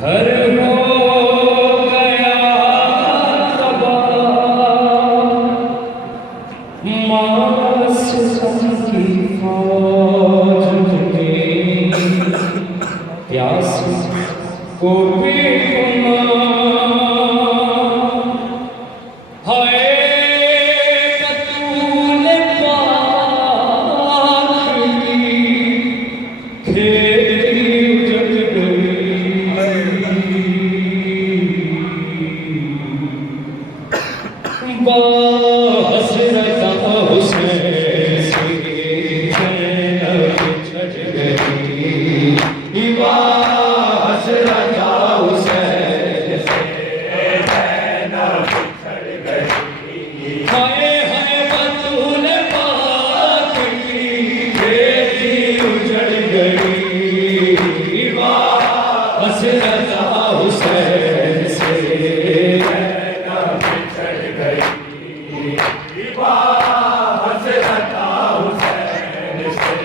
گھر ہو گیا تباہ، ماس کی فوج میں پیاس کو پینا ہے بطول پاک کی کھیتی اجڑ گئی، بحسرت حسین سے چین بچھڑ گئی، بحسرت حسین سے چین بچھڑ گئی، ہائے ہائے بطول پاک کی کھیتی اجڑ گئی، بحسرت حسین سے چین بچھڑ گئی، بحسرت حسین سے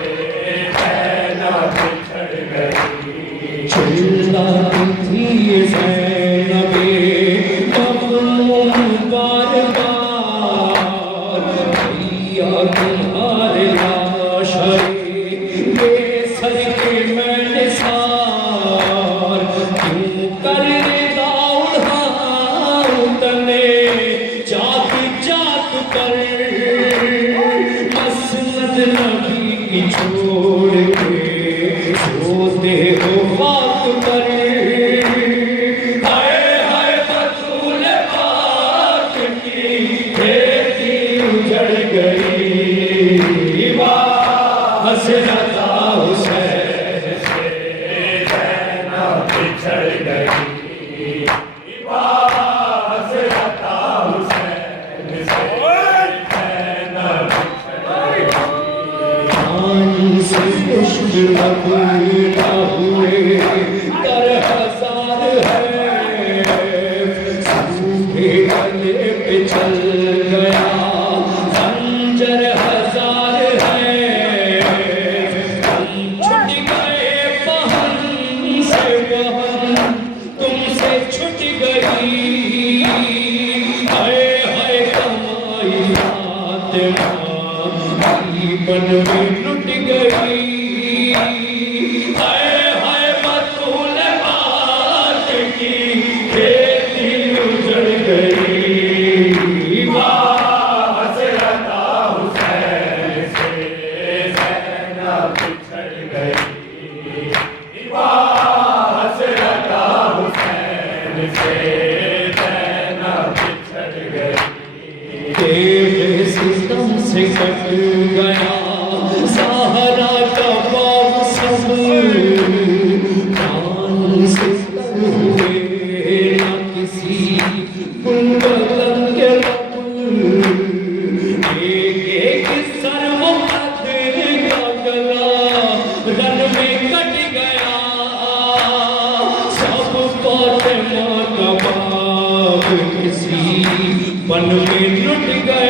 چین بچھڑ گئی، چلاتی تھی زینب مظلوم بار بار، بھیا تمہارے لاشیں بے سر کے میں نثار، کیوں کر رضا اڑھاؤں تنے چاک چاک پر، مسند نبی کی چھوڑ کے سوتے ہو خاک پر، ہائے ہائے بطول پاک کی کھیتی اجڑ گئی، بحسرت حسین سے چین بچھڑ گئی، بحسرت حسین سے چین بچھڑ گئی، پانی سے خشک نہ ہوئے در ہزار ہے، سوکھے گلے پہ چل گیا خنجر ہزار ہے، ہم چھٹ گئے بہن سے بہن تم سے چھٹ گئی، ہائے ہائے کمائی فاطمہ بن میں لٹ گئی، ہائے ہائے بطول پاک کی کھیتی اجڑ گئی، بحسرت حسین سے چین بچھڑ گئی، بحسرت حسین سے چین بچھڑ گئی، تیرے ستم سے کٹ گیا سہرا کا باغ سب، جان سے تر ہوئے نہ کسی گلبدن کے لب، ایک ایک سر مقدر کا گلا رن میں کٹ گیا، سب فاطمہ کا باغ کسی بن میں لٹ گیا،